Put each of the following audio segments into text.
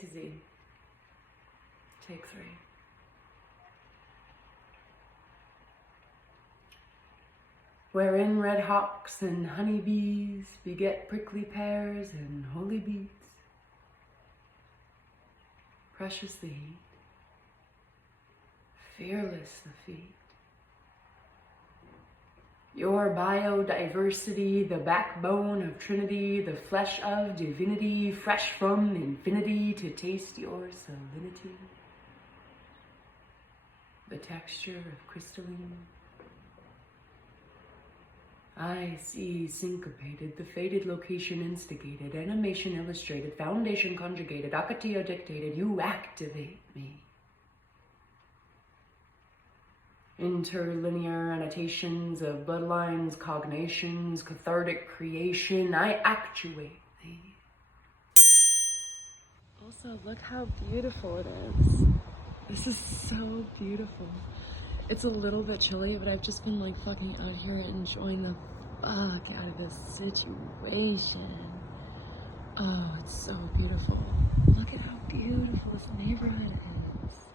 to Z. Take 3. Wherein red hawks and honeybees beget prickly pears and holy beets. Precious the heat, fearless the feet. Your biodiversity, the backbone of Trinity, the flesh of divinity, fresh from infinity to taste your salinity. The texture of crystalline. I see syncopated, the faded location instigated, animation illustrated, foundation conjugated, Akatio dictated, you activate me. Interlinear annotations of bloodlines, cognations, cathartic creation, I actuate thee. Also, look how beautiful it is. This is so beautiful. It's a little bit chilly, but I've just been like fucking out here enjoying the fuck out of this situation. Oh, it's so beautiful. Look at how beautiful this neighborhood is.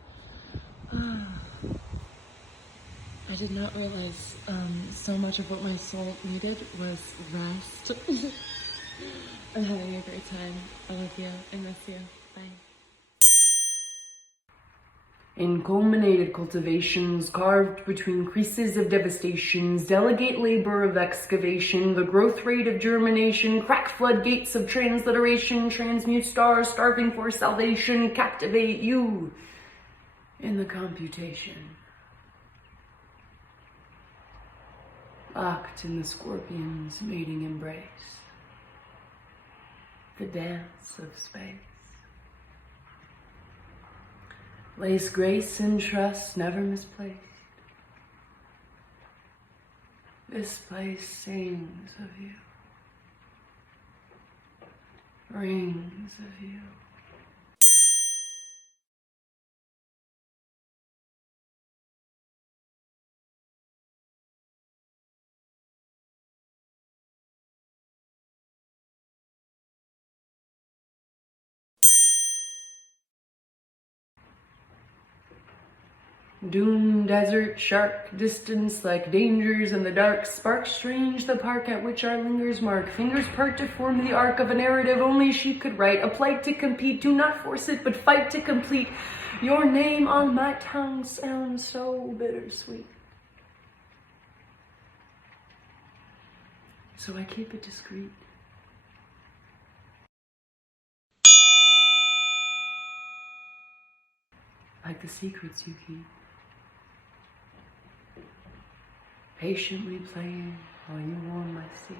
I did not realize so much of what my soul needed was rest. I'm having a great time. I love you. I miss you. Bye. In culminated cultivations, carved between creases of devastations, delegate labor of excavation, the growth rate of germination, crack floodgates of transliteration, transmute stars starving for salvation, captivate you in the computation. Locked in the scorpion's mating embrace, the dance of space. Lace grace and trust never misplaced. This place sings of you, rings of you. Doom, desert, shark, distance like dangers in the dark. Spark strange the park at which our lingers mark. Fingers part to form the arc of a narrative only she could write. A plight to compete, do not force it, but fight to complete. Your name on my tongue sounds so bittersweet. So I keep it discreet. Like the secrets you keep. Patiently playing while you warm my seat.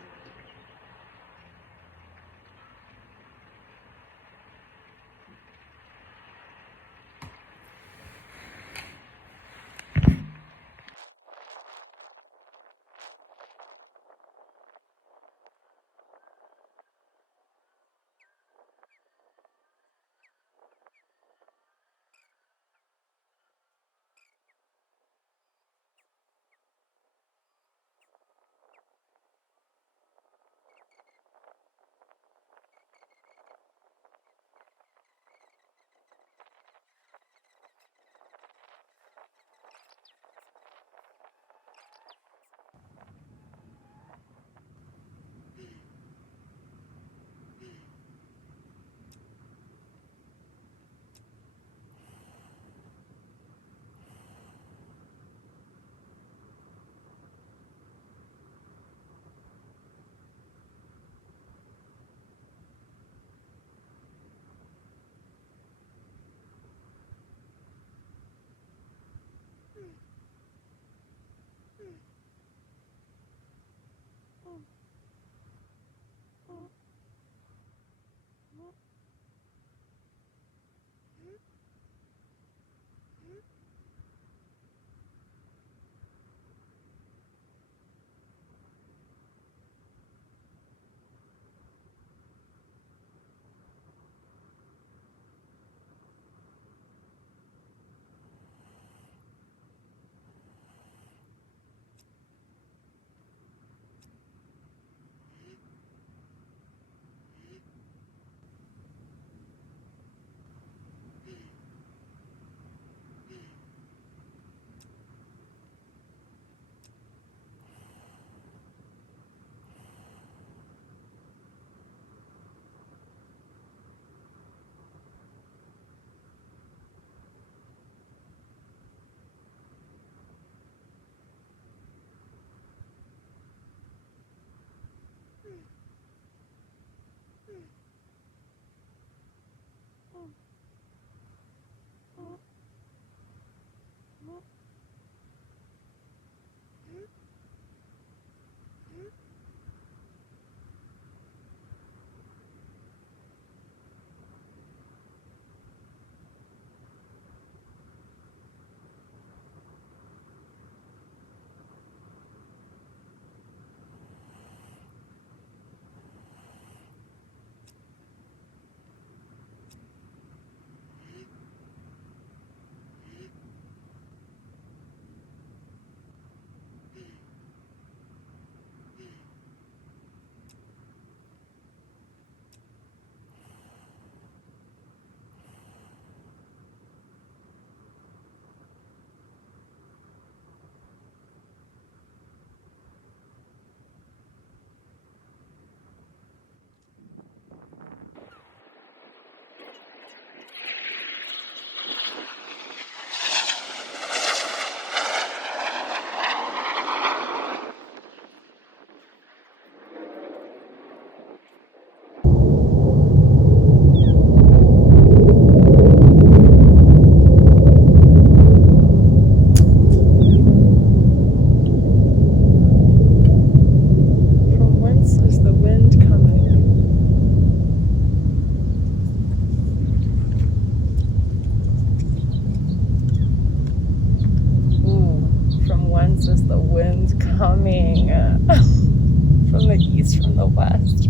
coming from the east, from the west.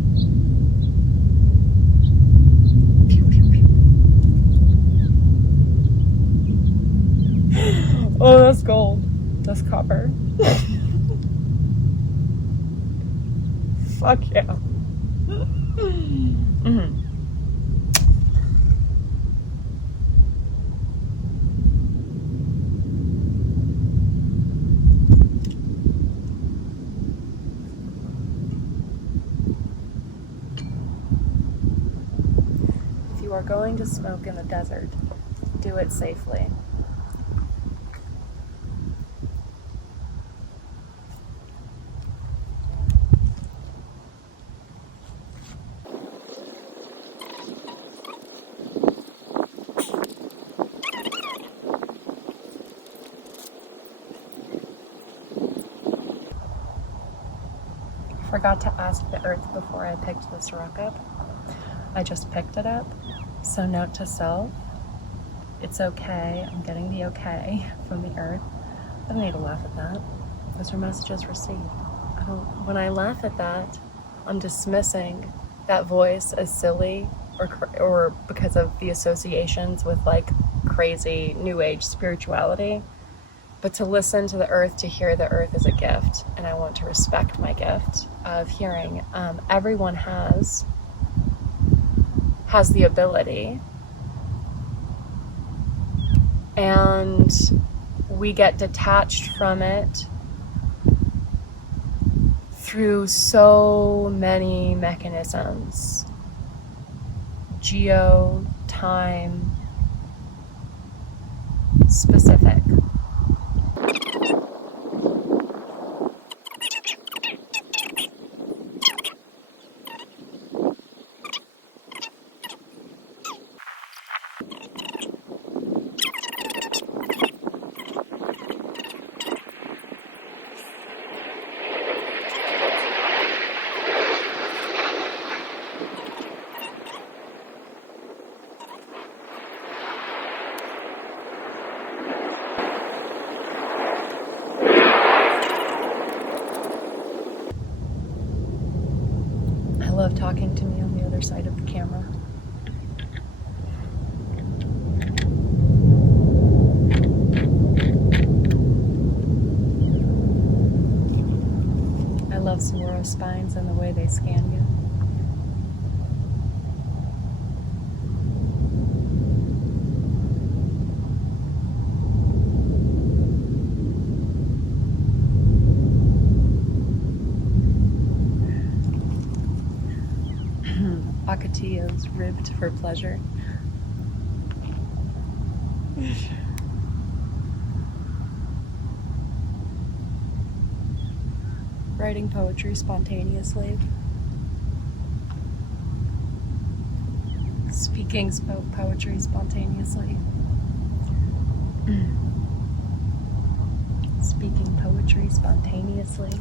Oh, that's gold. That's copper. Fuck yeah. Mm-hmm. If you are going to smoke in the desert, do it safely. Forgot to ask the earth before I picked this rock up. I just picked it up. So note to self, it's okay. I'm getting the okay from the earth. I don't need to laugh at that. Those are messages received. When I laugh at that, I'm dismissing that voice as silly or because of the associations with like crazy new age spirituality. But to listen to the earth, to hear the earth is a gift, and I want to respect my gift of hearing. Everyone has the ability, and we get detached from it through so many mechanisms. Geo, time, specific. I love talking to me on the other side of the camera. I love Sora spines and the way they scan you. Akatillo's ribbed for pleasure. Writing poetry spontaneously. Speaking poetry spontaneously. Speaking poetry spontaneously.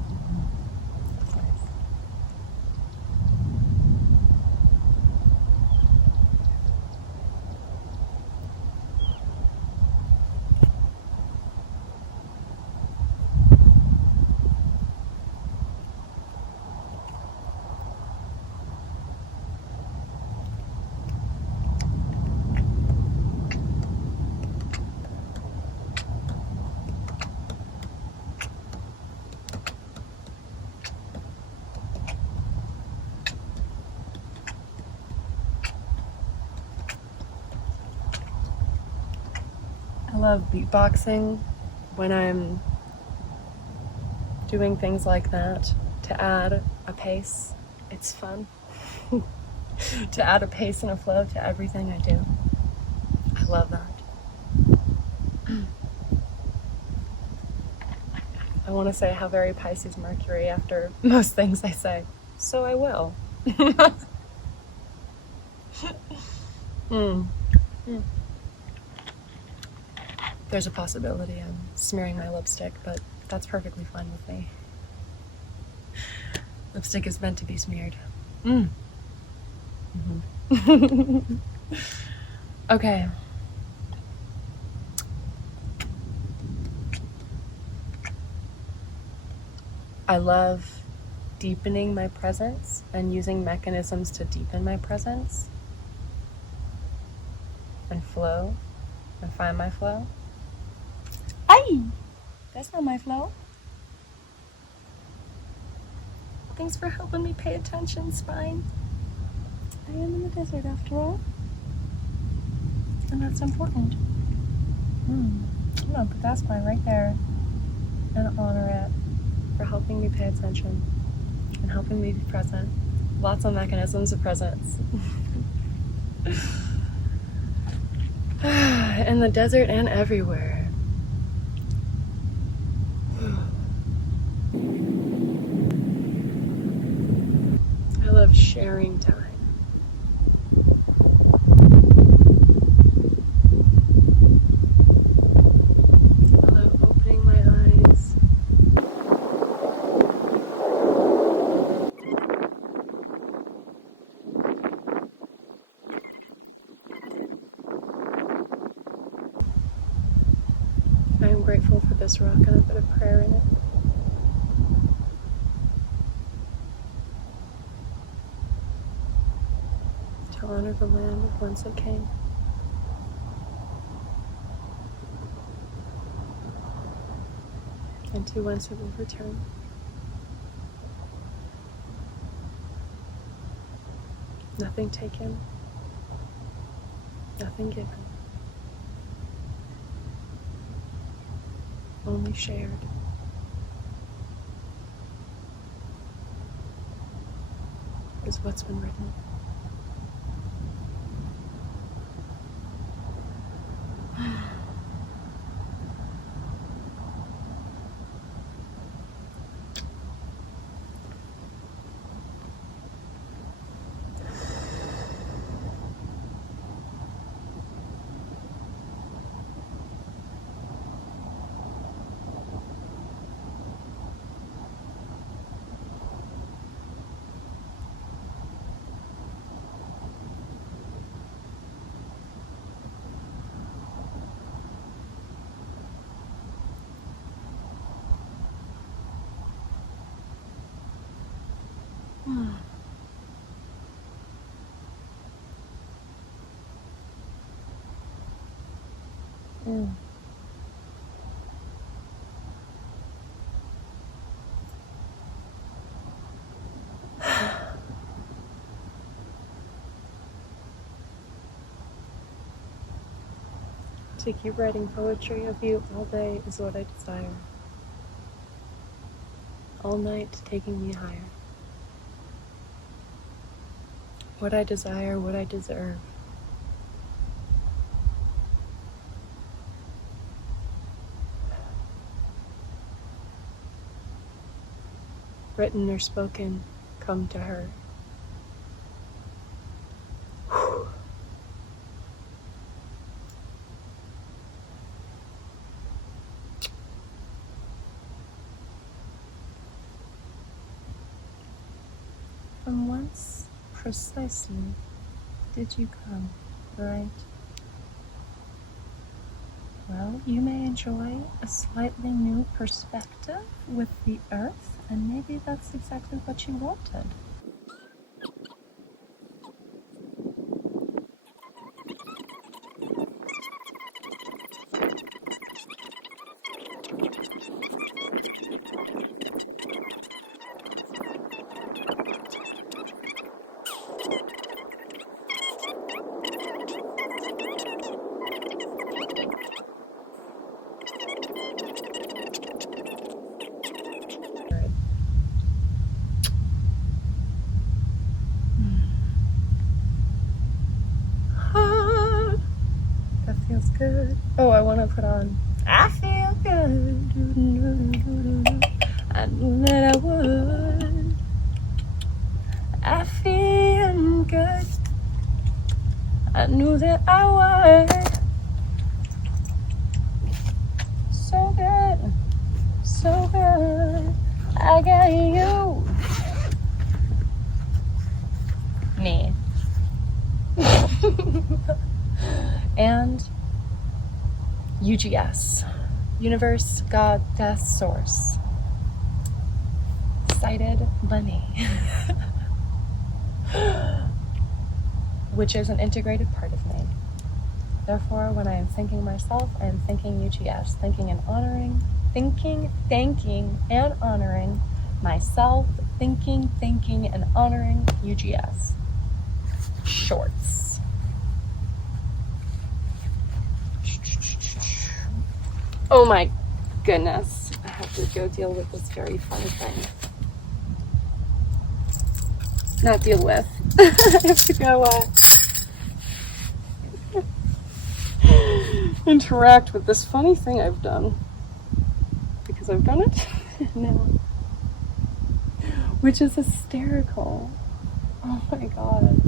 I love beatboxing when I'm doing things like that to add a pace. It's fun to add a pace and a flow to everything I do. I love that. I want to say how very Pisces Mercury after most things I say, so I will. There's a possibility I'm smearing my lipstick, but that's perfectly fine with me. Lipstick is meant to be smeared. Okay. I love deepening my presence and using mechanisms to deepen my presence and flow and find my flow. Aye! That's not my flow. Thanks for helping me pay attention, Spine. I am in the desert after all. And that's important. I'm gonna put that spine right there and honor it for helping me pay attention and helping me be present. Lots of mechanisms of presence. In the desert and everywhere. I love sharing time. I love opening my eyes. I am grateful for this rock and a bit of prayer in it. To honor the land of whence it came. And to whence it will return. Nothing taken, nothing given. Only shared. Is what's been written. To keep writing poetry of you all day is what I desire. All night taking me higher. What I desire, what I deserve. Written or spoken, come to her. From whence precisely did you come, right? Well, you may enjoy a slightly new perspective with the earth, and maybe that's exactly what you wanted. Good. Oh, I want to put on I feel good. I knew that I would. I feel good. I knew that I would. So good. So good. I got you. Me. And UGS, Universe, God, Death, Source. excited bunny, which is an integrated part of me. Therefore, when I am thanking myself, I am thanking UGS, thanking, thanking and honoring myself, thanking and honoring UGS. Shorts. Oh my goodness, I have to go deal with this very funny thing. Not deal with. I have to go interact with this funny thing I've done. Because I've done it now. Which is hysterical. Oh my god.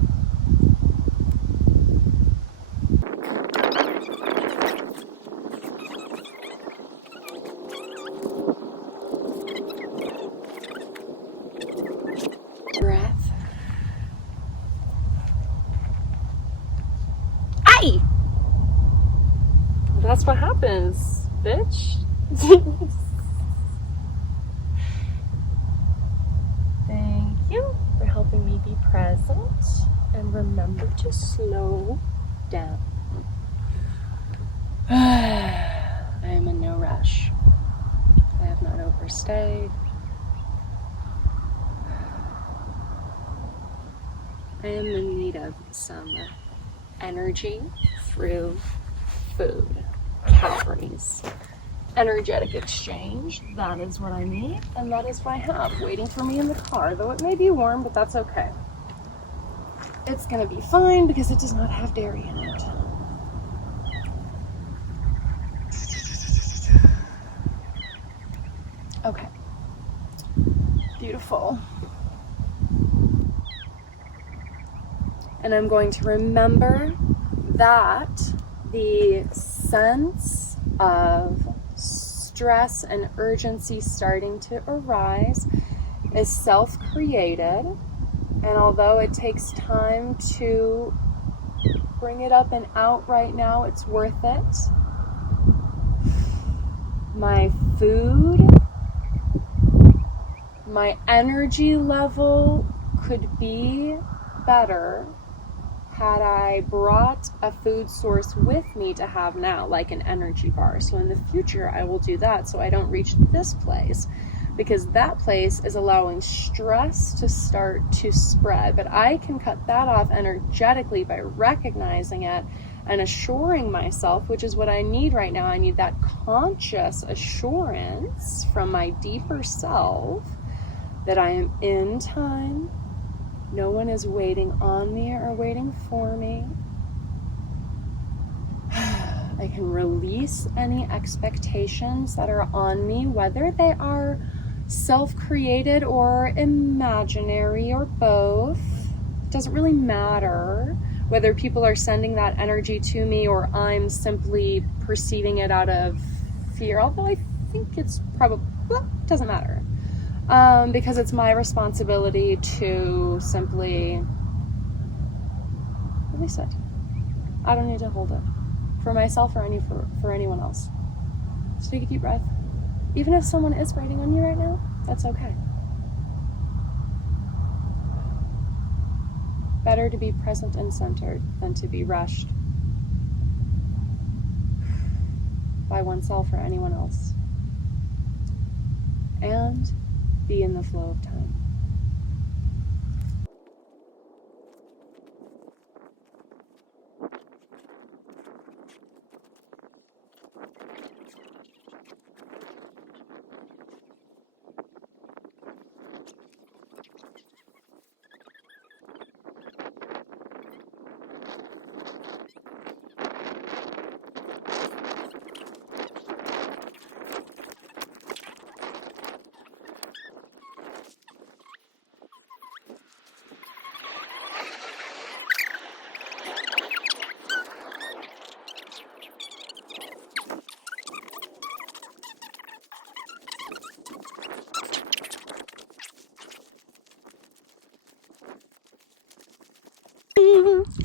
Breath. Aye! That's what happens, bitch. Thank you for helping me be present and remember to slow down. I am in no rush. I have not overstayed. I am in need of some energy through food, calories, energetic exchange. That is what I need, and that is what I have waiting for me in the car, though it may be warm, but that's okay. It's gonna be fine because it does not have dairy in it. Okay. Beautiful. And I'm going to remember that the sense of stress and urgency starting to arise is self-created, and although it takes time to bring it up and out right now, it's worth it. My food, my energy level could be better had I brought a food source with me to have now, like an energy bar. So in the future, I will do that so I don't reach this place, because that place is allowing stress to start to spread. But I can cut that off energetically by recognizing it and assuring myself, which is what I need right now. I need that conscious assurance from my deeper self that I am in time. No one is waiting on me or waiting for me. I can release any expectations that are on me, whether they are self-created or imaginary or both. It doesn't really matter whether people are sending that energy to me or I'm simply perceiving it out of fear, although I think it's probably, well, it doesn't matter. Because it's my responsibility to simply release it. I don't need to hold it for myself or for anyone else. So take a deep breath. Even if someone is waiting on you right now, that's okay. Better to be present and centered than to be rushed by oneself or anyone else. And be in the flow of time.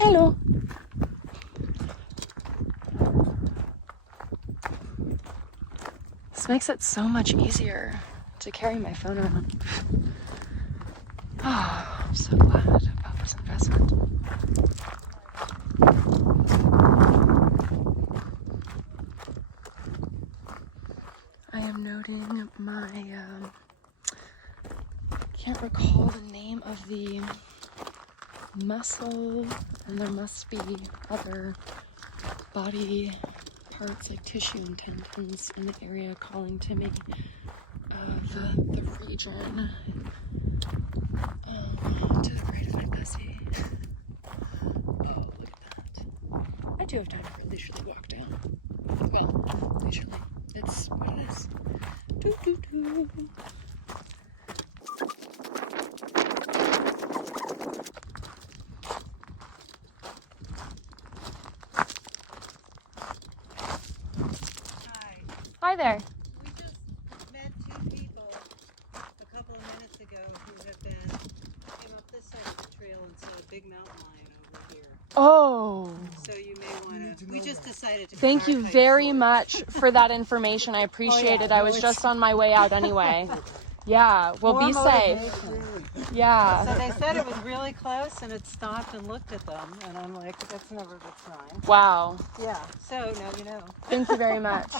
Hello. This makes it so much easier to carry my phone around. Oh, I'm so glad about this investment. I am noting my, can't recall the name of the muscle, and there must be other body parts like tissue and tendons in the area calling to me. The region to the right of my pussy. Oh, look at that. I do have time for a leisurely walk down. Well, leisurely. It's what it is. Doo doo doo. Hi there. We just met two people a couple of minutes ago who have came up this side of the trail and saw a big mountain lion over here. Oh. So you may want to. We just decided to. Thank you very much for that information. I appreciate it. I was just on my way out anyway. Yeah, well, be safe. Yeah. So they said it was really close, and it stopped and looked at them, and I'm like, that's never a good sign. Wow. Yeah. So now you know. Thank you very much.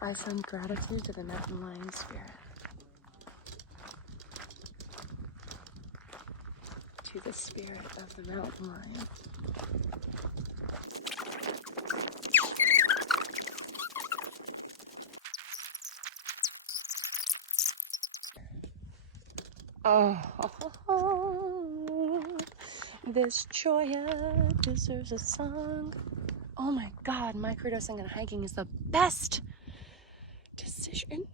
I send gratitude to the mountain lion spirit, to the spirit of the mountain lion. Oh, this Joya deserves a song. Oh my God, microdosing and hiking is the best decision.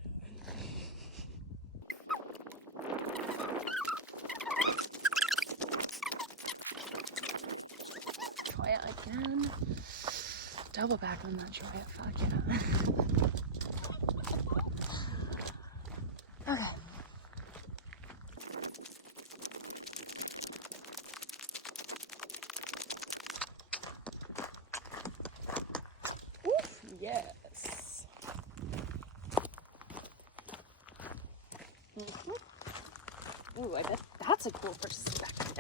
Joya again. Double back on that Joya. Fuck yeah. Okay. Oof, yes. Ooh, I bet that's a cool perspective.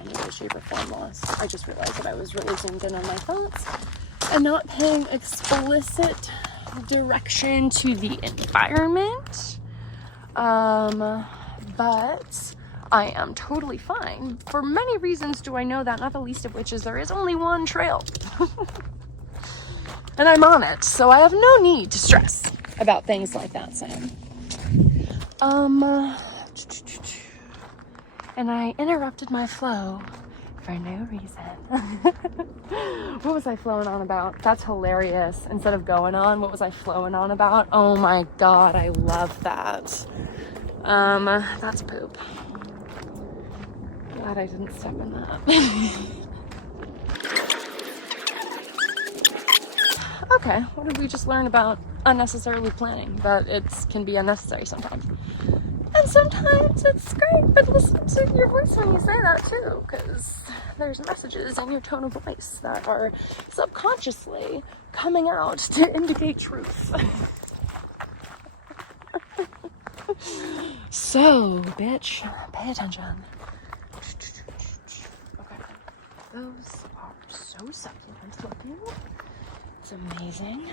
Any way, shape, or form loss. I just realized that I was really zoomed in on my thoughts and not paying explicit direction to the environment. But I am totally fine. For many reasons do I know that, not the least of which is there is only one trail. And I'm on it, so I have no need to stress about things like that, Sam. And I interrupted my flow for no reason. What was I flowing on about? That's hilarious. Instead of going on, what was I flowing on about? Oh my God, I love that. That's poop. Glad I didn't step in that. Okay, what did we just learn about unnecessarily planning? That it can be unnecessary sometimes. And sometimes it's great, but listen to your voice when you say that too, because there's messages in your tone of voice that are subconsciously coming out to indicate truth. So, bitch, pay attention. Okay, those are so succulent looking. It's amazing.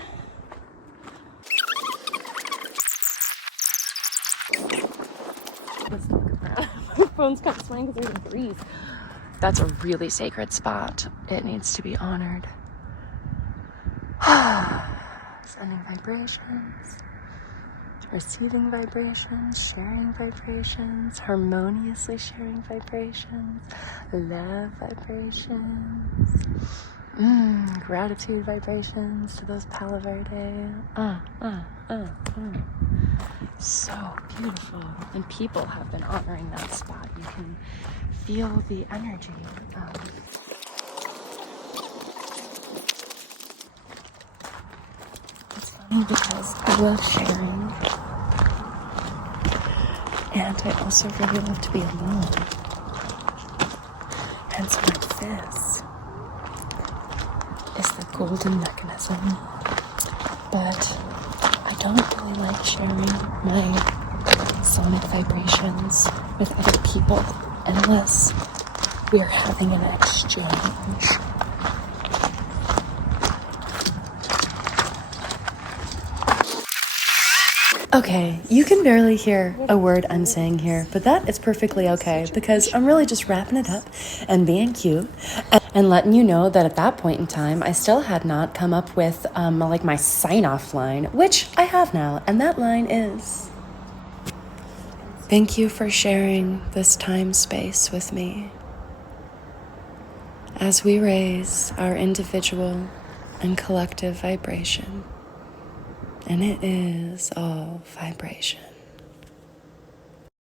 Let's look at that. My phone's kind of swaying because there's a breeze. That's a really sacred spot. It needs to be honored. Sending vibrations, receiving vibrations, sharing vibrations, harmoniously sharing vibrations, love vibrations, gratitude vibrations to those Palo Verde. So beautiful. And people have been honoring that spot. You can feel the energy. because I love sharing. And I also really love to be alone. And so like this is the golden mechanism. But I don't really like sharing my sonic vibrations with other people unless we're having an exchange. Okay, you can barely hear a word I'm saying here, but that is perfectly okay because I'm really just wrapping it up and being cute and letting you know that at that point in time, I still had not come up with like my sign-off line, which I have now, and that line is, thank you for sharing this time space with me as we raise our individual and collective vibration. And it is all vibration.